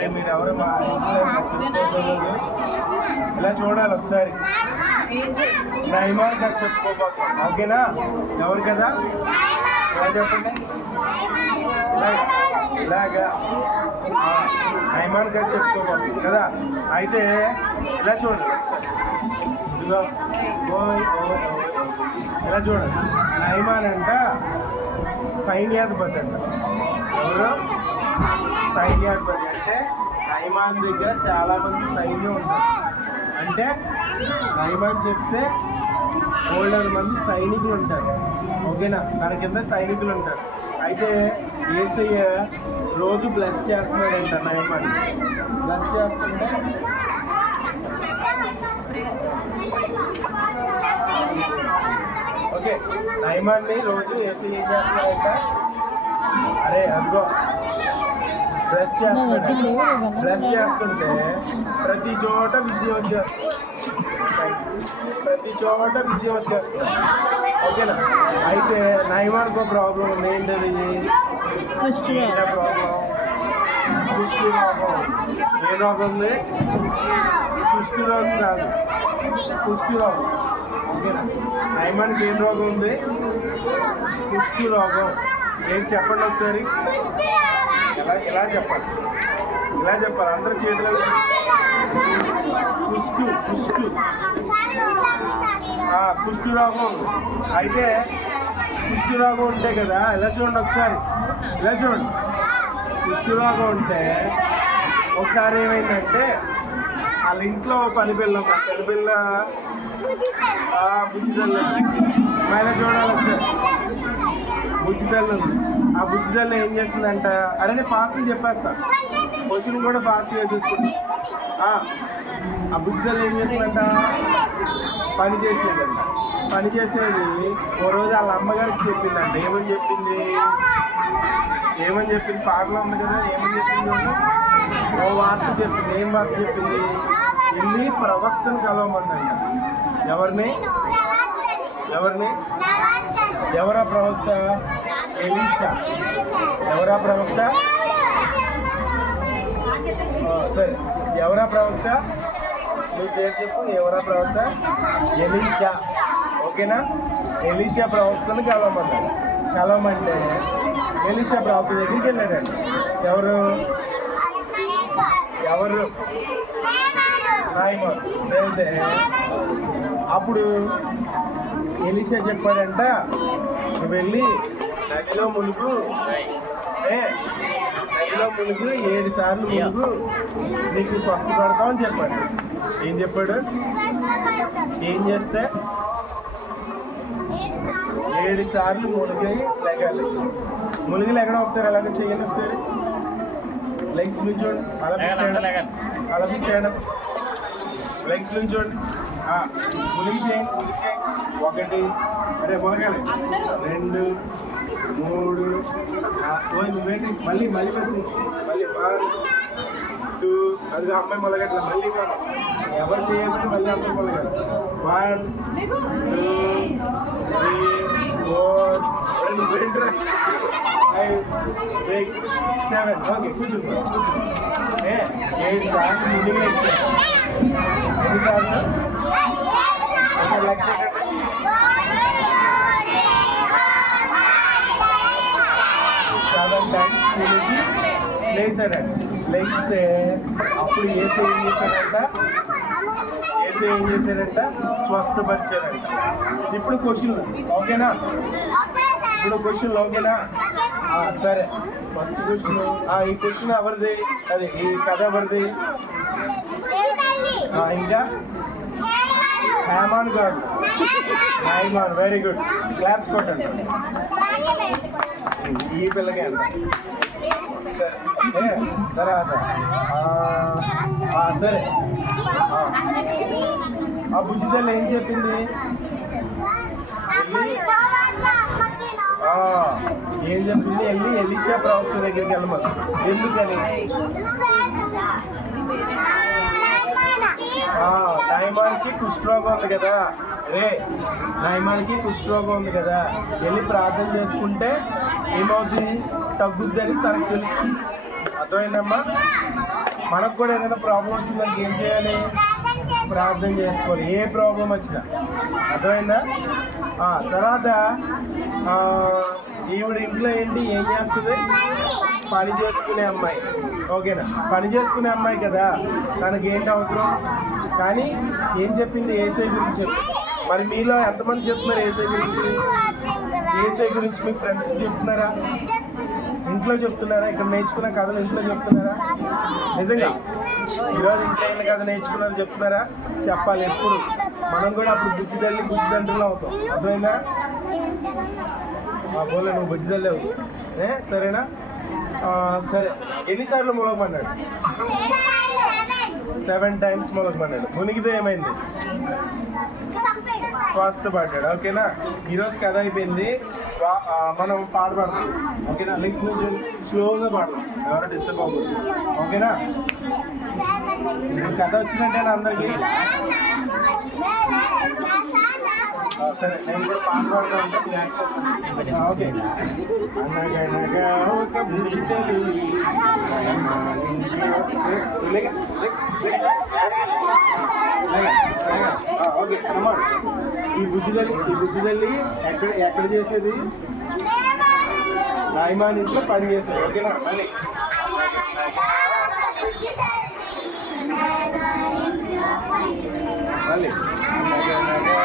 అరే మీరు ఎవరు మా ఇలా చూడాలి ఒకసారి. నైమాన్ గారు చెప్పుకోబోతాం ఓకేనా? ఎవరు కదా? ఎలా చెప్పండి? ఇలా- ఇలాగా. ఆ, నైమాన్ గారు చెప్పుకోబోతుంది కదా? అయితే ఇలా చూడండి ఒకసారి. ఇదిగో. ఇలా చూడండి. నైమాన్ అంట సైన్యాధిపతి అంట. ఎవరు? సైన్యాధిపతి అంటే నైమాన్ దగ్గర చాలా మంది సైన్యం ఉంటారు. అంటే నైమాన్ చెప్తే మూడు మంది సైనికులు ఉంటారు. ఓకేనా? తన కింద సైనికులు ఉంటారు. అయితే ఏసయ్య రోజు బ్లెస్ చేస్తున్నాడంట నైమాన్. బ్లెస్ చేస్తుంటే ఓకే నైమాన్ని రోజు ఏసీ ఏం చేస్తున్నాడంట? అరే అదిగో బ్రష్ చేస్తున్నాడు బ్రష్ చేస్తుంటే ప్రతి చోట విజయం వచ్చేస్తుంది ప్రతి చోట విజయం వచ్చేస్తుంది ఓకేనా? అయితే నైమాన్కో ప్రాబ్లం ఉంది. ఏంటది? ఏంటా ప్రాబ్లం సృష్టి రోగం ఏ రోగం ఉంది? సృష్టి రోగం కాదు. కుష్టి రోగం ఓకేనా? నైమాన్కి ఏం రోగం ఉంది? కుష్టి రోగం ఏం చెప్పండి ఒకసారి? ఎలా ఎలా చెప్పాలి? ఇలా చెప్పాలి? అందరి చేతిలో కుష్టు కుష్టు. కుష్టు రోగం ఉంది అయితే కుష్టు రోగం ఉంటే కదా ఇలా చూడండి ఒకసారి? ఇలా చూడండి? కుష్టు రోగం ఉంటే ఒకసారి ఏమైందంటే వాళ్ళ ఇంట్లో పని పిల్ల ఆ పని పిల్ల బుజ్జిదల్లు మళ్ళీ చూడాలి ఒకసారి? బుజ్జిదల్లు ఆ బుజ్జిదల్లు ఏం చేస్తుందంట? అరే నేను ఫాస్ట్గా చెప్పేస్తా. క్వశ్చన్ కూడా ఫాస్ట్గా తీసుకుంటా ఆ, ఆ ఏం చేస్తుందంట? పని చేసేదంట. పని చేసేది ఓ రోజు వాళ్ళ అమ్మగారికి చెప్పిందంట. ఏమని చెప్పింది? ఏమని చెప్పింది? పాటలో ఉంది కదా ఏమని చెప్పింది ఓ వార్త చెప్పింది. ఏం వార్త చెప్పింది? వెళ్ళి ప్రవక్తను కలవమందంట. ఎవరిని? ఎవరిని? ఎవరా ప్రవక్త? ఎలీషా ఎవరా ప్రవక్త? సరే. ఎవరా ప్రవక్త? నువ్వు పేరు చెప్పు. ఎవరా ప్రవక్త? ఎలీషా. ఓకేనా? ఎలీషా ప్రవక్తను కలవమన్నారు. కలవమంటే ఎలీషా ప్రవక్త దగ్గరికి వెళ్ళాడండి. ఎవరు? ఎవరు? నాయమారు వెళ్తే అప్పుడు ఎలీషా చెప్పాడంట నువ్వు వెళ్ళి నదిలో మునుగు. ఏ? నదిలో మునుగు ఏడు సార్లు మునుగు. నీకు స్వస్థపడతామని చెప్పాడు. ఏం చెప్పాడు? ఏం చేస్తే? ఏడు సార్లు మునిగి లెగాలి. మునిగి లెగడం ఒకసారి ఎలాగ చేయండి ఒకసారి. లెగ్స్ నుంచోండి అలా. అలా up. లెగ్స్ నుంచోండి ఆ, మునిగి చేయండి మునిగి ఒకటి అరే మునగాలి. రెండు మూడు నువ్వేంటి? మళ్ళీ మళ్ళీ పెద్దించి మళ్ళీ వన్ టూ అది అమ్మాయి మొలగట్ల మళ్ళీ ఎవరు చేయకపోతే మళ్ళీ అమ్మాయి మొలగాలి వన్ టూ త్రీ ఫోర్ రెండు రెండు ఫైవ్ సిక్స్ సెవెన్ ఓకే కూర్చుంటా ఏ ఏడు సార్లు ముందుగా ఇచ్చాను ఎన్ని సార్లు ఒకసారి లెక్క పెట్టండి సెవెన్ టైమ్స్ తిరిగి లేచాడండి లేస్తే అప్పుడు ఏసీ ఏం చేశాడంట ఏసీ ఏం చేశారంట స్వస్థపరిచారంట ఇప్పుడు క్వశ్చన్ ఓకేనా? ఇప్పుడు క్వశ్చన్ ఓకేనా? సరే. ఫస్ట్ క్వశ్చన్ ఈ క్వశ్చన్ ఎవరిది? అదే ఈ కథ ఎవరిది? ఇంకా? హేమాన్ గారు. హేమాన్ వెరీ గుడ్ క్లాప్స్ కొట్టండి. ఈ పిల్లకే సరే. తర్వాత. సరే. ఆ, బుజ్జితల్లి ఏం చెప్పింది? ఏం చెప్పింది? వెళ్ళి ఎలిషా ప్రవక్త దగ్గరికి వెళ్ళమని. ఎందుకని? ఆ, నయమానికి కుష్ఠరోగం ఉంది కదా. రే నయమానికి కుష్ఠరోగం ఉంది కదా. వెళ్ళి ప్రార్థన చేసుకుంటే ఏమవుతుంది? తగ్గుద్దని తనకు తెలుసు. అర్థమైందమ్మా? మనకు కూడా ఏదైనా ప్రాబ్లం వచ్చిందానికి ఏం చేయాలి? ప్రార్థన చేసుకోవాలి. ఏ ప్రాబ్లం వచ్చినా. అర్థమైందా? తర్వాత ఈవిడ ఇంట్లో ఏంటి? ఏం చేస్తుంది? పని చేసుకునే అమ్మాయి. ఓకేనా? పని చేసుకునే అమ్మాయి కదా. తనకి ఏంటి అవసరం? కానీ ఏం చెప్పింది? ఏసై గురించి చెప్పి. మరి మీలో ఎంతమంది చెప్తున్నారు ఏసై గురించి? ఏసై గురించి మీ ఫ్రెండ్స్ చెప్తున్నారా? ఇంట్లో చెప్తున్నారా? ఇక్కడ నేర్చుకున్న కథలు ఇంట్లో చెప్తున్నారా? నిజంగా. ఈరోజు ఇంట్లో అయిన కథ నేర్చుకున్నారు చెప్తున్నారా? చెప్పాలి ఎప్పుడు. మనం కూడా అప్పుడు బుద్ధి తల్లి బుద్ధి తండ్రులు అవుతాం. అర్థమైందా? మా పోలే నువ్వు బుద్ధి తల్లి అవుతావు. ఏ? సరేనా? సరే. ఎన్నిసార్లు మూలకమన్నాడు సెవెన్ టైమ్స్ మొలకమన్నాడు మునిగితే ఏమైంది? స్వస్థ పడ్డాడు. ఓకేనా? ఈరోజు కథ అయిపోయింది. మనం పాట పాడతాం ఓకేనా? నెక్స్ట్ నుంచి స్లోగా పాడదాం. ఎవరో డిస్టర్బ్ అవ్వకూడదు. ఓకేనా? కథ వచ్చినట్టే అందరికి? సరే. నేను కూడా పాట పాడతాను ఓకే. అనగనగా ఒక బుద్ధి ఓకే అమ్మా ఈ బుద్ధి ఈ బుద్ధి ఎక్కడ ఎక్కడ చేసేది నాయమాన్ ఇంట్లో పని చేసేది ఓకేనా మళ్ళీ మళ్ళీ అనగనగా